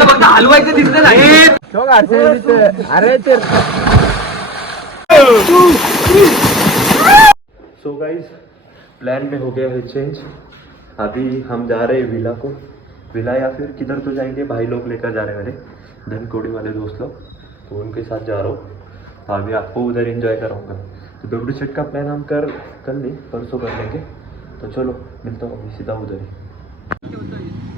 फक्त हलवायचं दिसलं नाही. सो गाइस प्लान में हो गया है चेंज. अभी हम जा रहे हैं विला को. विला या फिर किधर तो जाएंगे, भाई लोग लेकर जा रहे हैं मेरे धनकोड़ी वाले दोस्त लोग, तो उनके साथ जा रहा हूँ. अभी आपको उधर एंजॉय कराऊंगा. तो दगडू शेठ का प्लान हम कल नहीं परसों कर लेंगे. तो चलो मिलता हूँ अभी सीधा उधर ही.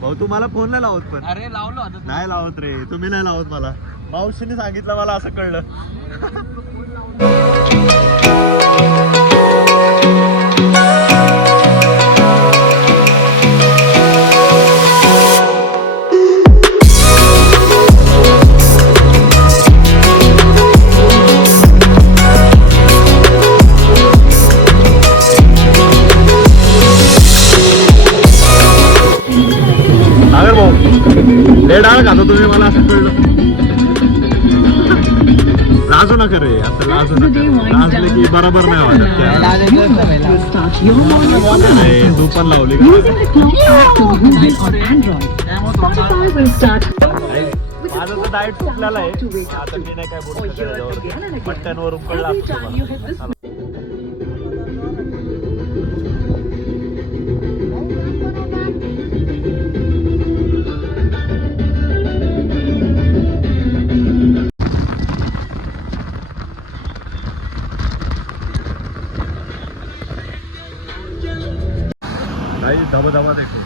भाऊ तुम्हाला फोन नाही लावत पण. अरे लावलो नाही लावत रे, तुम्ही नाही लावत मला. मावशीने सांगितलं मला, असं कळलं. डाळ खातो तुम्ही, मला असं कळलं. लाजू नका रे, असं लाजू नका. लाजले की बरोबर नाही वाटत. तू पण लावली का? माझं तर डाएट सुटलेला आहे आता. मी नाही काय बोलू शकत. पट्ट्यांवरून कळलं. धबा धबा देखो.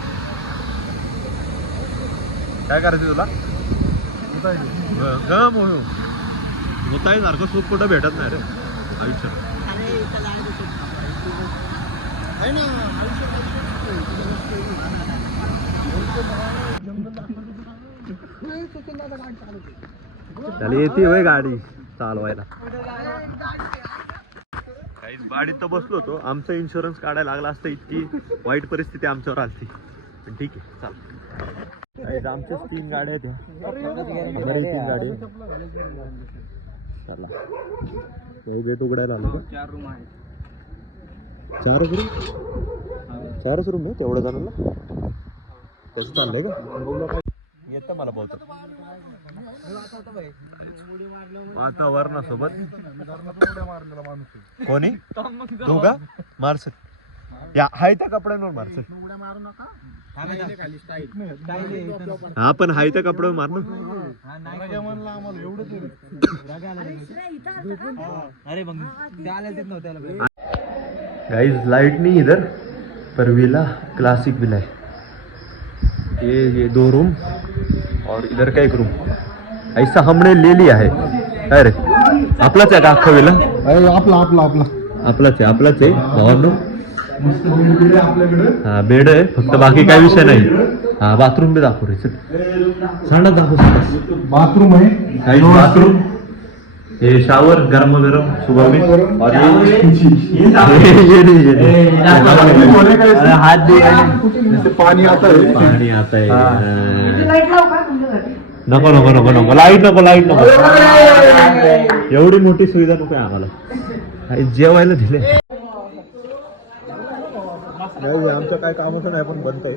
काय करायचं तुला? गम होताय सारखं सुख कुठं भेटत नाही रे आयुष्यात. त्याला येते होय गाडी चालवायला. काहीच गाडीत तर बसलो होतो. आमचा इन्शुरन्स काढायला लागला असतं, इतकी वाईट परिस्थिती आमच्यावर आली. पण ठीक आहे चाल. आमच्याच 3 गाड्या आहेत. 3 गाडी. चला बेट उघडायला आलो का? 4 रूम आहेत. 4च रूम? 4च रूम आहे तेवढं जणांना? कसं चाललंय का? येतं मला बहुतेक वातावरणासोबत. कोणी तू का मारस? या हाय त्या कपड्यांवर मारस. हा पण हाय त्या कपड्यावर मार ना. गाइस लाइट नहीं इधर, पर विला क्लासिक विला है. ये 2 रूम और इधर का 1 रूम ऐसा हमने ले लिया है. अरे आपलाच आहे का अख्खा विला? आपलाच आहे भावांनो. हा बेड आहे फक्त, बाकी काही विषय नाही. हा बाथरूम बी दाखव रे. सांडा दाखव. बाथरूम आहे. काही बाथरूम, ये शावर गरम सुबह में. और ये हाथ धो पानी आता है. नको लाईट नको. एवढी मोठी सुविधा नको आम्हाला. जेवायला दिले. आमचं काय कामच नाही पण बनतंय.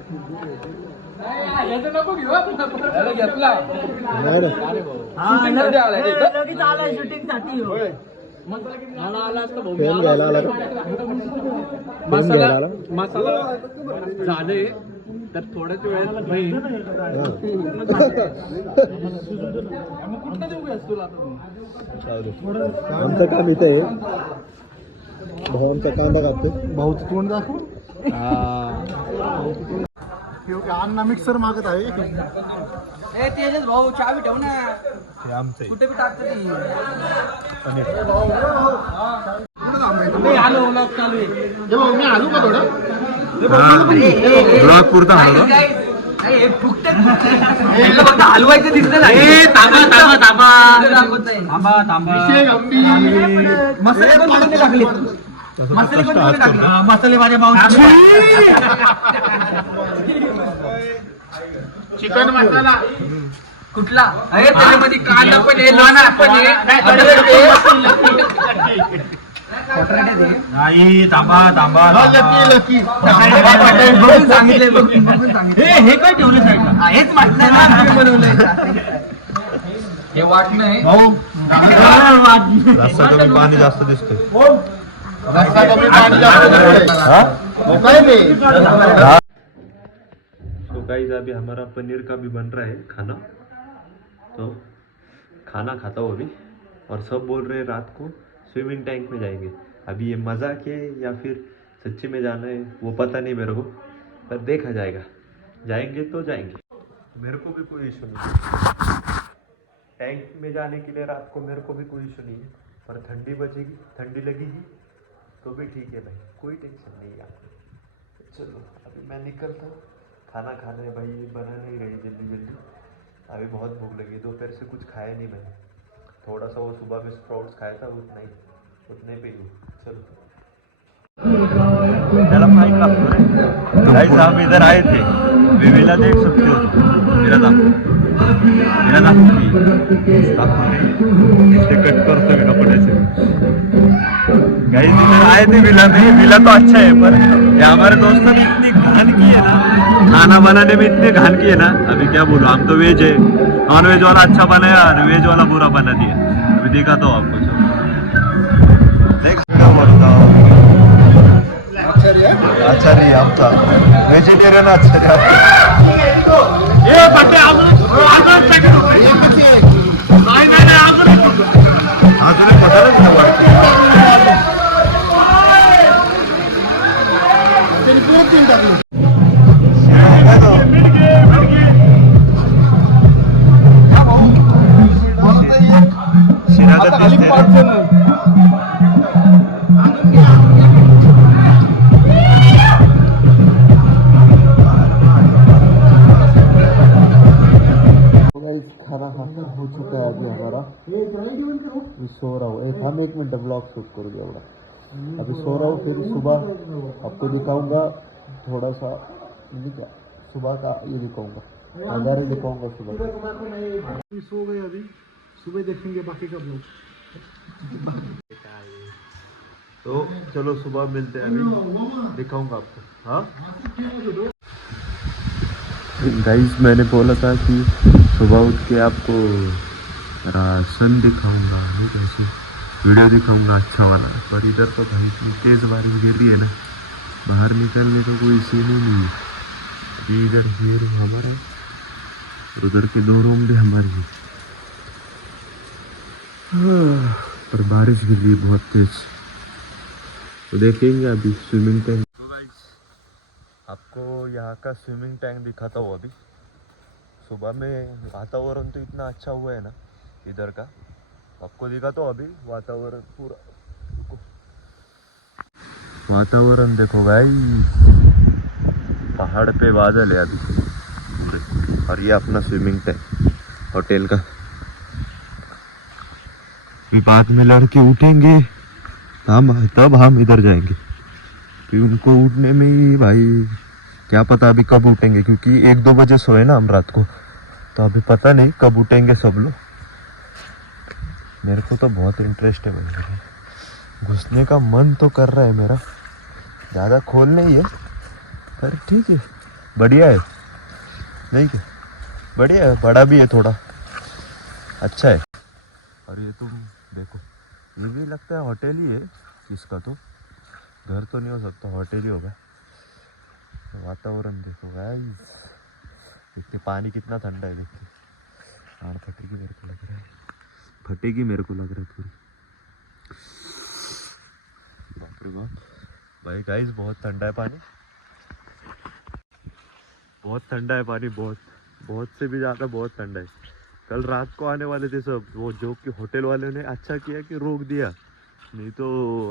मसाला झाले तर थोड्याच वेळात आमचं काम इथे आहे. भावांचा कांदा कापतो. भाऊचं तोंड दाखव. अण्णा मिक्सर मागत आहे. तेजस भाऊ चावी ठेव ना. हे आमचं कुठे बी टाकतो ती. मी आलो व्लॉग चालू आहे. मी आलो का थोडं ब्लॉग पुरता हलवा. फक्त हलवायचं दिसलं नाही. थांबा. मसाले पण थोडे टाकले. मसाले माझ्या भाऊ. चिकन मसाला कुठला? अरे त्याच्यामध्ये कांदा पण आहे, लसूण पण आहे, अद्रक आहे. नाही थांबा थांबा बघून सांगितलंय बघून सांगितलं हे काय ठेवलं साईडला हेच माहित नाही ना बनवलंय हे वाट नाही भाऊ रस्सा कमी पाणी जास्त दिसतंय तो गाइस अभी हमारा पनीर का भी बन रहा है खाना तो खाना खाता हूँ अभी और सब बोल रहे हैं रात को स्विमिंग टैंक में जाएंगे अभी ये मजाक है या फिर सच्ची में जाना है वो पता नहीं मेरे को पर देखा जाएगा जाएंगे तो जाएंगे मेरे को भी कोई इशू नहीं है टैंक में जाने के लिए रात को मेरे को भी कोई इशू नहीं है पर ठंडी बचेगी ठंडी लगेगी तो भी ठीक है भाई कोई टेंशन नहीं है आपको चलो अभी मैं निकलता हूँ खाना खाने भाई बना नहीं रही जल्दी जल्दी अभी बहुत भूख लगी दोपहर से कुछ खाया नहीं मैंने थोड़ा सा वो सुबह में स्प्राउट्स खाया था उतना ही पे हूँ चलो हम इधर आए थे विला देख सकते हो कट करतो मी कपड्याचे गाइस इधर आए थे विला में विला तो अच्छा है पर ये हमारे दोस्तों ने इतनी घान की है ना खाना बनाने में इतने घान की है ना अभी क्या बोलूं हम तो वेज है नॉन वेज वाला अच्छा बनाया और वेज वाला बुरा बना दिया अभी दिखाता हूँ आपको आचार्य आमचा व्हेजिटेरियन आचार्य अजून पठार खाना खाकर हो चुका है अभी हमारा अभी सो रहा हूँ हम 1 मिनट ब्लॉग शूट करो एवढा अभी सो रहा हूँ फिर सुबह आपको दिखाऊंगा थोड़ा सा नहीं क्या सुबह का ये दिखाऊंगा नज़ारे दिखाऊंगा सुबह सो गए अभी सुबह देखेंगे बाकी का ब्लॉग तो चलो सुबह मिलते हैं अभी दिखाऊंगा आपको हाँ गाइस मैंने बोला था कि सुबह उठ के आपको सन दिखाऊंगा नहीं कैसी वीडियो दिखाऊंगा अच्छा वाला पर इधर तो भाई इतनी तेज़ बारिश गिर रही है ना बाहर निकलने को कोई सीन ही नहीं है अभी इधर ये रूम हमारा है और उधर के 2 रूम भी हमारे हैं पर बारिश गिर रही है बहुत तेज तो देखेंगे अभी स्विमिंग टैंक तो गाइस आपको यहाँ का स्विमिंग टैंक दिखाता हूँ अभी सुबह में वातावरण तो इतना अच्छा हुआ है ना इधर का आपको दिखाता हूँ अभी वातावरण पूरा वातावरण देखो गाइस पहाड़ पे बादल है अभी पूरे और ये अपना स्विमिंग टैंक होटल का बाद में लड़के उठेंगे तब हम इधर जाएंगे फिर उनको उठने में ही भाई क्या पता अभी कब उठेंगे क्योंकि 1-2 बजे सोए ना हम रात को तो अभी पता नहीं कब उठेंगे सब लोग मेरे को तो बहुत इंटरेस्ट है भाई घुसने का मन तो कर रहा है मेरा ज़्यादा खोल नहीं है पर ठीक है बढ़िया है नहीं क्या बढ़िया है बड़ा भी है थोड़ा अच्छा है और ये तुम देखो ये भी लगता है होटल ही है इसका तो घर तो नहीं हो सकता होटल ही होगा वातावरण देखो गाइस देखते पानी कितना ठंडा है देखते आड़ फटेगी मेरे को लग रहा है फटेगी मेरे को लग रहा है थोड़ी बाप रे बाप भाई गाइस बहुत ठंडा है पानी बहुत ठंडा है पानी बहुत से भी ज़्यादा बहुत ठंडा है कल रात को आने वाले थे सब वो जो कि होटल वाले ने अच्छा किया कि रोक दिया नहीं तो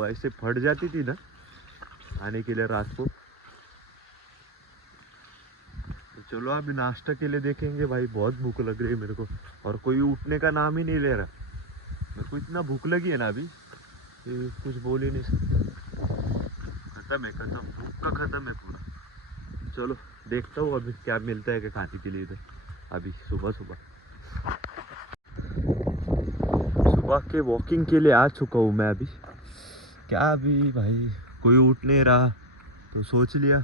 ऐसे फट जाती थी ना आने के लिए रात को तो चलो अभी नाश्ता के लिए देखेंगे भाई बहुत भूख लग रही है मेरे को और कोई उठने का नाम ही नहीं ले रहा मेरे को इतना भूख लगी है ना अभी कि कुछ बोल ही नहीं सकता खत्म भूख का खत्म है पूरा चलो देखता हूँ अभी क्या मिलता है कि खाने के लिए इधर अभी सुबह के वॉकिंग के लिए आ चुका हूँ मैं अभी क्या अभी भाई कोई उठ नहीं रहा, तो सोच लिया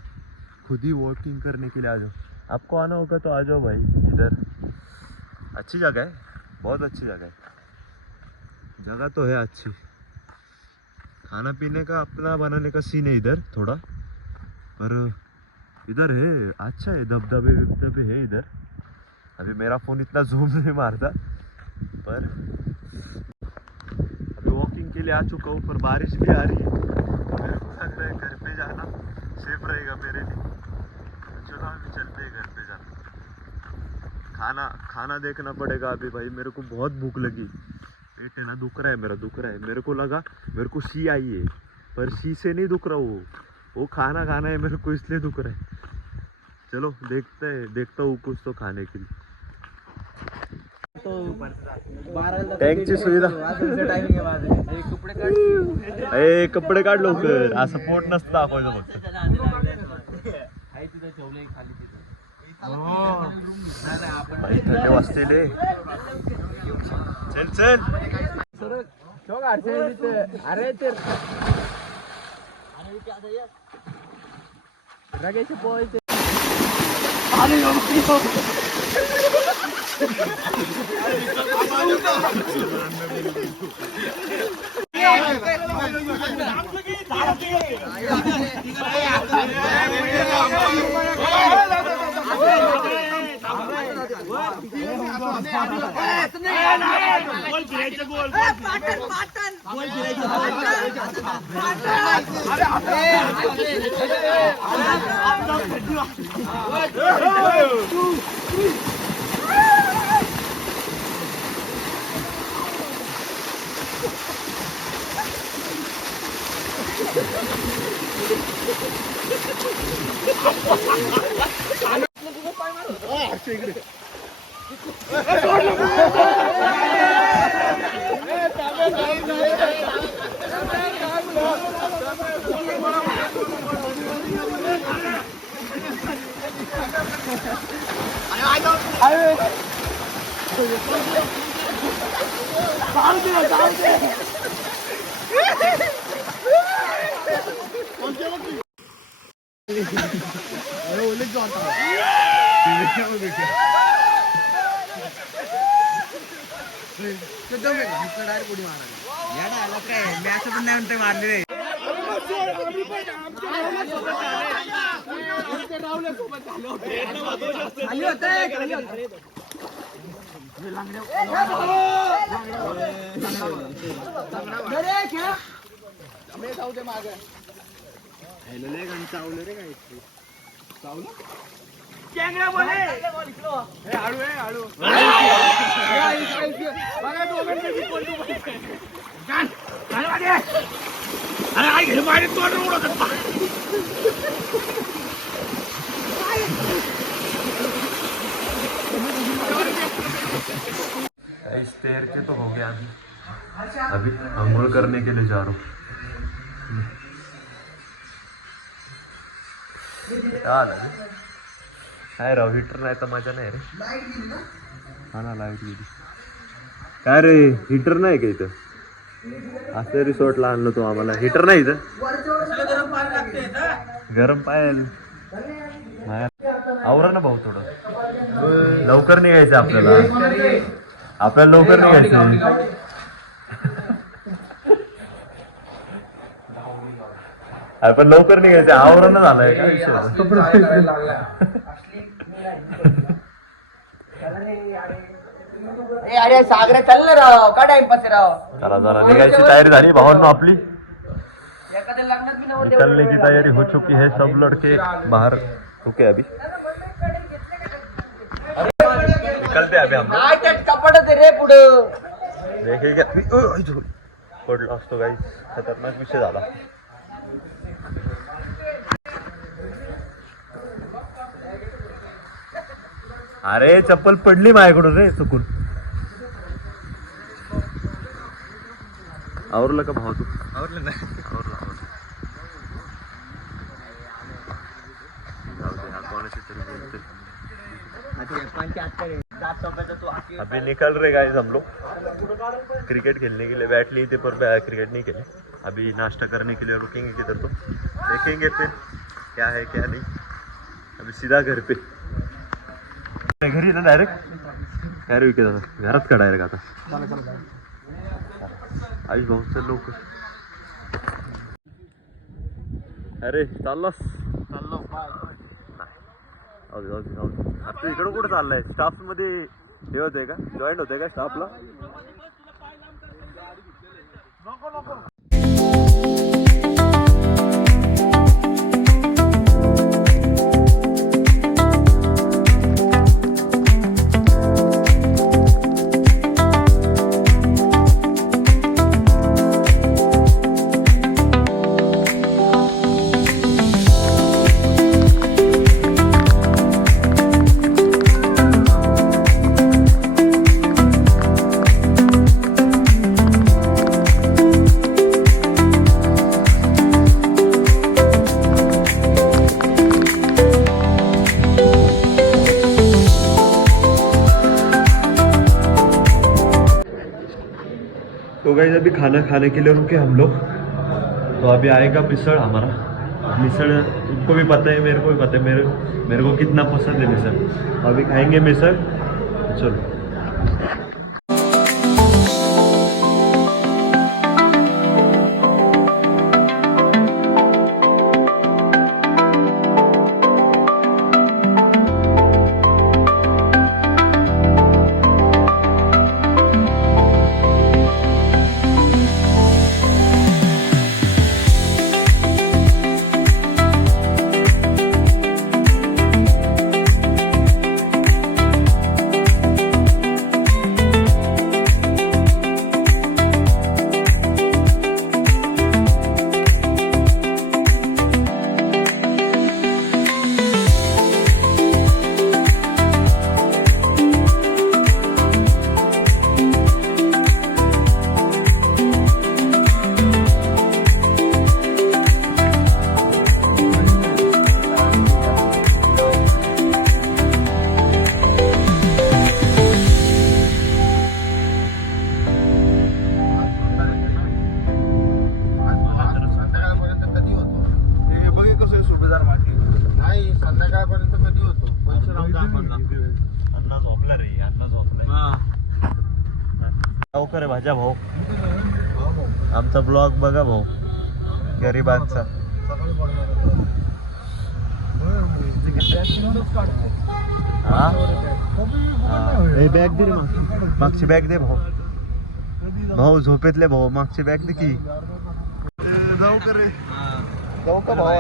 खुद ही वॉकिंग करने के लिए आ जाओ। आपको आना होगा तो आ जाओ भाई, इधर अच्छी जगह है, बहुत अच्छी जगह है। जगह तो है अच्छी, खाना पीने का अपना बनाने का सीन है इधर थोड़ा, पर इधर है अच्छा है, धबधबे विबधबे है इधर। अभी मेरा फ़ोन इतना जूम नहीं मारता, पर अभी वॉकिंग के लिए आ चुका हूँ, पर बारिश भी आ रही है। मेरे को लग रहा है घर पे जाना सेफ रहेगा मेरे लिए। चलो अभी चलते हैं घर पे जाना। खाना देखना पड़ेगा अभी भाई, मेरे को बहुत भूख लगी। पेट है ना दुख रहा है मेरा, दुख रहा है। मेरे को लगा मेरे को सी आई है, पर सी से नहीं दुख रहा, वो खाना खाना है मेरे को, इसलिए दुख रहा है। चलो देखता हूँ कुछ तो खाने के लिए। टँकची सुविधा, ए कपडे काढ लवकर, असं पोट नसतं दाखवायचं फक्त। भाई थंड वाजतेले, चल चल अरे ते इस तैर के तो हो गया। अभी अंघोल करने के लिए जा रहा हूँ। काय राव, हीटर नाही तर मजा नाही रे। हा ना, लाईट गेली काय रे, हीटर नाही का इथं? असं रिसॉर्टला आणलं तो आम्हाला, हीटर नाही इथं। गरम पायल आवरा ना भाऊ, थोडं लवकर निघायचं आपल्याला लवकर निघायचं। पण लवकर निघायचं, आवरण झालंय काय विषय। अरे सागरे चल ना राव, का टाइमपास राव। चला निघायची तयारी झाली भावांनो आपली। एखाद्या लग्नात मी नवर निकलने की तैयारी हो चुकी है, सब लड़के बाहर रुके अभी, निकलते अभी हम। कपड रे पुढं देखेगा पडलो असतो गाईस, खतरनाक विषय झाला। अरे चप्पल पडली माझ्याकडून रे चुकून। आवरलं का भाऊ तू? आवरलं नाही, आवरलं। कोणाशी तरी बोलते। अभी निकल रहे गाइस हम लोग क्रिकेट खेलने के लिए। बैट ली थी पर क्रिकेट नहीं खेले, अभी नाश्ता करने के लिए रुकेंगे किधर तो देखेंगे फिर क्या है क्या नहीं. अभी सीधा घर पे घरी ना डायरेक्ट काय रे विकेत आता घरात का डायरेक्ट आता आयुष भाऊ चल लवकर. अरे चाललास चाललो बाय. आता इकडं कुठं चाललंय स्टाफ मध्ये हे होतंय का जॉईंट होतंय का स्टाफला. तो गाइस अभी खाना खाने के लिए रुके हम लोग. तो अभी आएगा मिसळ हमारा. मिसळ उनको भी पता है मेरे को भी पता है मेरे को कितना पसंद है मिसळ. अभी खाएंगे मिसळ. चलो लवकर आहे भाज्या भाऊ. आमचा ब्लॉग बघा भाऊ गरिबांचा. बॅग दे रे मागची बॅग दे भाऊ. भाऊ झोपेतले भाऊ मागची बॅग दे की. जाऊ का रे जाऊ का भाऊ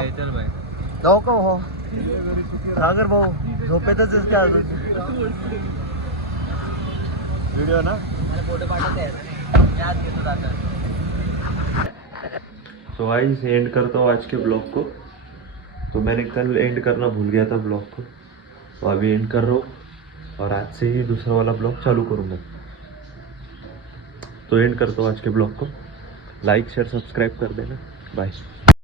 जाऊ का भाऊ सागर भाऊ झोपेतच आहेस का अजून. वीडियो ना तो गाइस एंड करता हूँ आज के ब्लॉग को. तो मैंने कल एंड करना भूल गया था ब्लॉग को. तो अभी एंड कर रहा हूँ और आज से ही दूसरा वाला ब्लॉग चालू करूँगा. तो एंड करता हूँ आज के ब्लॉग को. लाइक शेयर सब्सक्राइब कर देना. बाय.